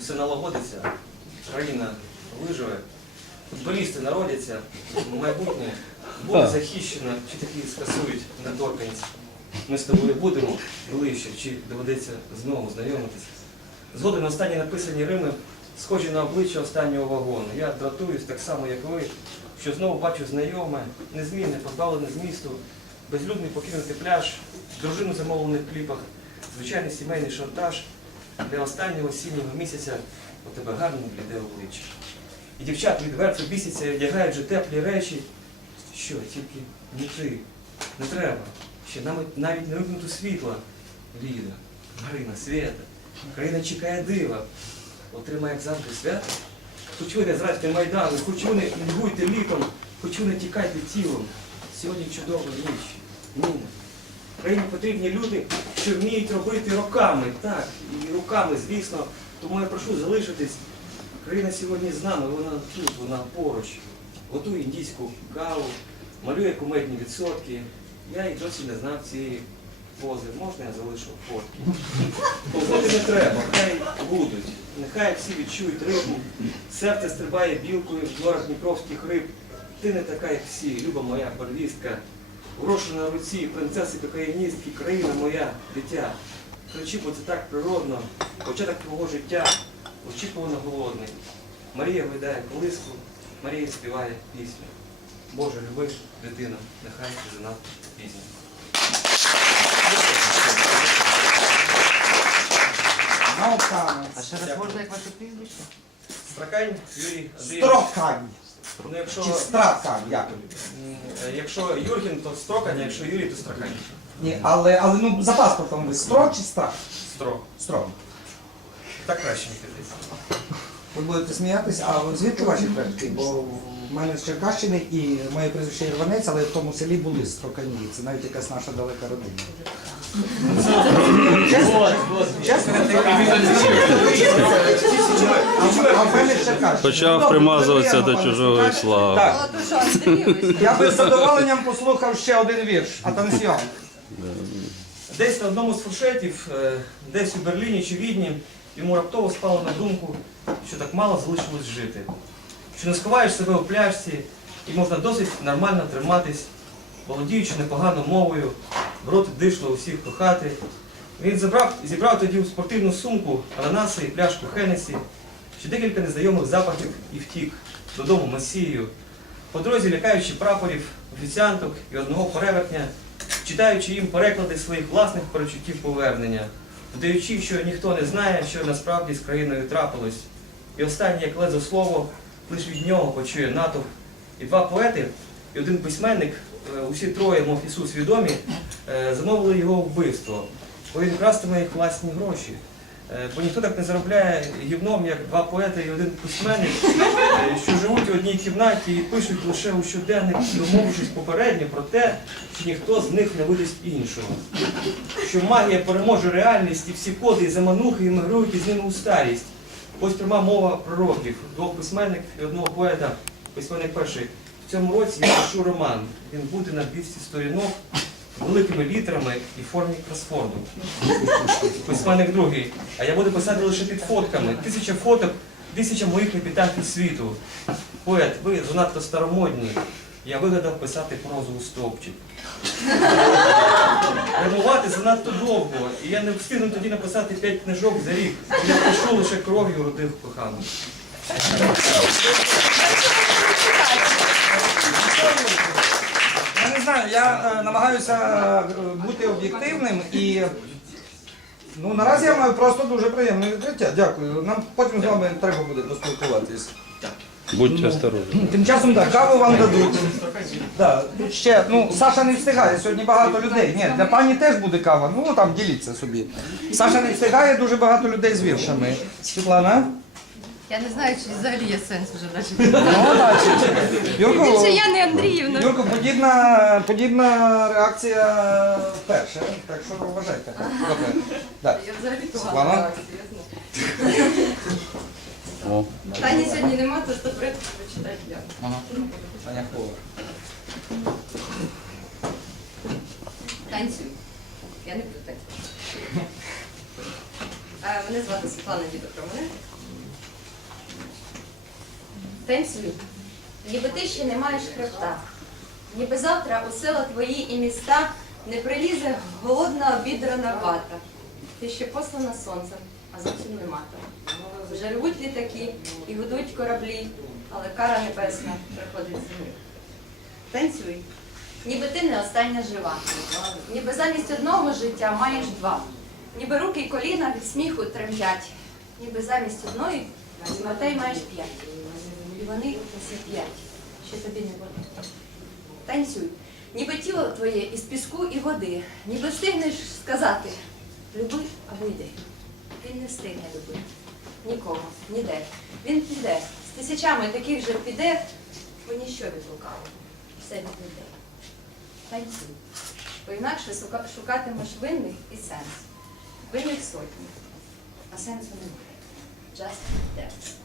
все налагодиться, країна виживе, футболісти народяться, майбутнє буде захищено, чи таки скасують недоторканність. Ми з тобою будемо ближче, чи доведеться знову знайомитися. Згодом останні написані Рими схожі на обличчя останнього вагону. Я дратуюсь так само, як ви, що знову бачу знайоме, незмінне, позбавлене змісту, безлюдний покинутий пляж, дружину в замовлених кліпах, звичайний сімейний шантаж для останнього осіннього місяця у тебе гарне бліде обличчя. І дівчата відверто бісяться і одягають вже теплі речі. Що, тільки не ти, не треба. Ще навіть, не вимкнуто світла. Ліда, Марина, Свята. Країна чекає дива. Отримає як завжди свято. Хоч ви не зрадьте Майдану, хоч ви не льгуйте літом, хоч ви не тікайте тілом. Сьогодні чудова ніч. Ніна. Країні потрібні люди, що вміють робити роками, так, руками, звісно. Тому я прошу залишитись. Країна сьогодні з нами, вона тут, вона поруч. Готує індійську каву, малює кумедні відсотки. Я і досі не знав цієї пози. Можна я залишу фотки? Поводи не треба, хай будуть. Нехай всі відчують ритм. Серце стрибає білкою в дворах дніпровських риб. Ти не така, як всі, люба моя первістка. Гроші на руці, принцеси кокаїністки, країна моя, дитя. Кричи, бо це так природно, початок твого життя, очікувано голодний. Марія видає колиску, Марія співає пісню. Боже, люби, дитина, нехай це занадто пізно. А ще раз можна як ваше прізвище? Стракань Юрій Андрійович. Строкань. Ну, якщо, Чи стракань, як? м, якщо Юрген, то Строкань, а якщо Юрій, то Стракань. Ні, але, але ну, за паспортом ви стро чи страх? Строк. Стро. Так краще мені здається. Ви будете сміятися, а звідки ваші предки? Бо в мене з Черкащини і моє прізвище Ірванець, але в тому селі були строкані. Це навіть якась наша далека родина. Чесно? А в- мене з Черкащини. Почав примазуватися до чужого ісламу. Так, я би з задоволенням послухав ще один вірш. Атансіон. Десь на одному з фуршетів, е, десь у Берліні чи Відні, йому раптово спало на думку, що так мало залишилось жити. Що не сховаєш себе у пляжці і можна досить нормально триматись, володіючи непоганою мовою, в рот дишло усіх кохати. Він забрав, зібрав тоді у спортивну сумку ананаси і пляшку Хенесі, ще декілька незнайомих запахів і втік додому Месією. По дорозі лякаючи прапорів, офіціанток і одного перевертня, читаючи їм переклади своїх власних перечуттів повернення, додаючи, що ніхто не знає, що насправді з країною трапилось. І останнє, як лезо слово, лише від нього почує натовп. І два поети, і один письменник, е, усі троє, мов Ісус відомі, е, замовили його вбивство, бо він крастиме їх власні гроші. Е, Бо ніхто так не заробляє гівном, як два поети і один письменник, що живуть у одній кімнаті і пишуть лише у щоденник, домовившись попередньо про те, що ніхто з них не видасть іншого. Що магія переможе реальність і всі коди і заманухи іммігрують із ними у старість. Ось пряма мова пророків, двох письменників і одного поета, письменник перший. В цьому році я пишу роман. Він буде на 200 сторінок великими літерами і формі кросфорду. Письменник другий. А я буду писати лише під фотками. Тисяча фоток, тисяча моїх епітафій світу. Поет, ви занадто старомодні. Я вигадав писати прозу у стовпчик. Римувати занадто довго, і я не встигну тоді написати п'ять книжок за рік. Я пишу лише кров'ю родив кохану. Я не знаю, я е, намагаюся е, бути об'єктивним і ну, наразі я маю просто дуже приємне відкриття. Дякую. Нам потім з вами треба буде поспілкуватись. Будьте осторожні. Тим часом так, каву вам дадуть. Да, тут ще, ну, Саша не встигає, сьогодні багато людей. Ні, для пані теж буде кава, ну там діліться собі. Саша не встигає, дуже багато людей з віршами. Світлана? Я не знаю, чи взагалі є сенс вже навіть. Ну, бачиш. Юрко, Більше я не Андріївна. Юрко, подібна, подібна реакція вперше, так що вважайте. Добре. Да. Я взагалі Світлана? О, Тані сьогодні нема, то стопред почитати я. Таня Хвова. Танцюй. Я не буду танцювати. Мене звати Світлана Дідо про. Танцюй. Ніби ти ще не маєш хребта. Ніби завтра у села твої і міста не прилізе голодна обідрана вата. Ти ще послана сонцем, а зовсім не мата. Вже рвуть літаки і гудуть кораблі, але кара небесна приходить з. Танцюй. Ніби ти не остання жива. Ніби замість одного життя маєш два. Ніби руки й коліна від сміху тремтять. Ніби замість одної смертей маєш п'ять. І вони усі п'ять, що тобі не буде. Танцюй. Ніби тіло твоє із піску і води. Ніби встигнеш сказати люби або йди. Він не встигне любити. Нікого, ніде. Він піде. З тисячами таких же піде, бо ніщо від лукавого. Все від людей. Танцюй. Бо інакше шукатимеш винних і сенс. Винних сотні, а сенсу немає. Just dance.